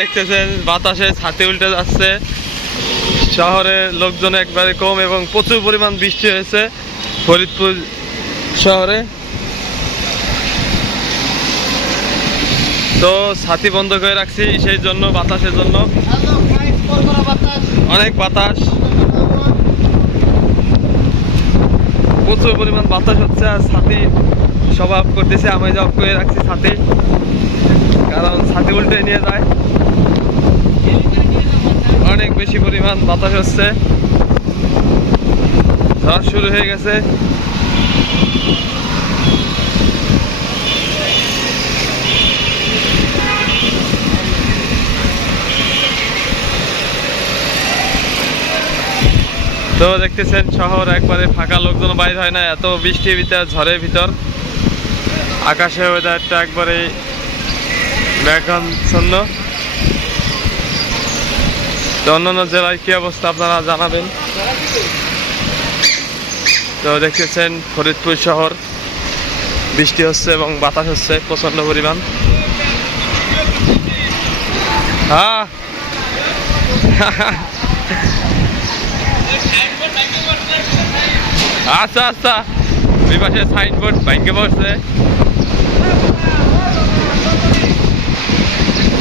দেখতেছেন বাতাসে ছাতি উল্টে যাচ্ছে। শহরের লোকজন একবারে কম এবং প্রচুর পরিমাণ বৃষ্টি হয়েছে ফরিদপুর শহরে। তো ছাতি বন্ধ করে রাখছি সেই জন্য, বাতাসের জন্য। অনেক বাতাস, প্রচুর পরিমাণ বাতাস হচ্ছে আর ছাতি সব অফ করতেছে। আমি যে অফ করে রাখছি ছাতি, কারণ ছাতি উল্টে নিয়ে যায়। অনেক বেশি পরিমাণ বাতাস হচ্ছে, ঝড় শুরু হয়ে গেছে। তো দেখতেছেন শহর একবারে ফাঁকা, লোকজন বাইর হয় না, এত বৃষ্টির ভিতর, ঝড়ের ভিতর। আকাশে ওয়েদারটা একবারে মেঘাচ্ছন্ন। তো অন্যান্য জেলায় কি অবস্থা আপনারা জানাবেন। তো দেখতেছেন ফরিদপুর শহর বৃষ্টি হচ্ছে এবং বাতাস হচ্ছে প্রচন্ড পরিমাণ। হ্যাঁ আচ্ছা আচ্ছা, ওই পাশে সাইনবোর্ড ভেঙে পড়ছে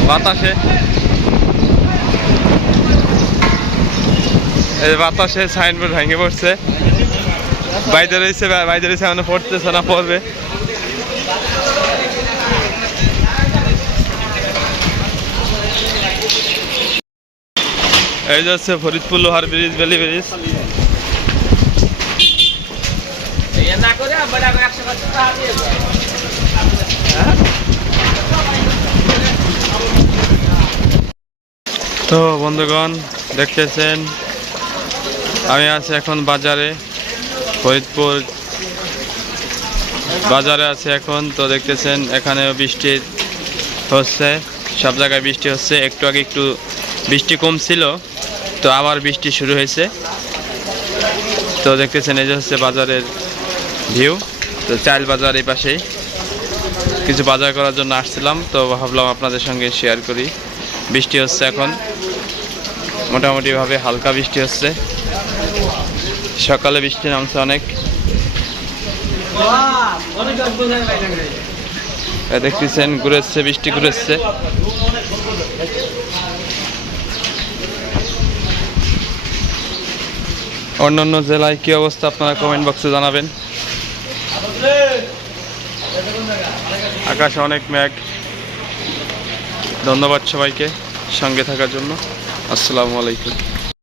বাতাসে। এই বাতাসে সাইনবোর্ড ভেঙে পড়ছে। বাইরে রয়েছে এখনো পড়তেছে না, পড়বে। এই যে হচ্ছে ফরিদপুর লোহার ব্রিজ, বেলি ব্রিজ। তো বন্ধুগণ দেখতেছেন আমি আছি এখন বাজারে, ফরিদপুর বাজারে আছে এখন। তো দেখতেছেন এখানে বৃষ্টি হচ্ছে, সব জায়গায় বৃষ্টি হচ্ছে। একটু আগে একটু বৃষ্টি কম ছিল, তো আবার বৃষ্টি শুরু হয়েছে। তো দেখতেছেন এই যে হচ্ছে বাজারের ভিউ। তো চাইল বাজার এই পাশেই, কিছু বাজার করার জন্য আসছিলাম, তো ভাবলাম আপনাদের সঙ্গে শেয়ার করি। বৃষ্টি হচ্ছে এখন মোটামুটি ভাবে, হালকা বৃষ্টি হচ্ছে। সকালে বৃষ্টি নামছে অনেক। দেখতেছেন ঘুরেছে, বৃষ্টি ঘুরেছে। অন্যান্য জেলায় কি অবস্থা আপনারা কমেন্ট বক্সে জানাবেন। আকাশে অনেক মেঘ। ধন্যবাদ সবাইকে সঙ্গে থাকার জন্য। আসসালামু আলাইকুম।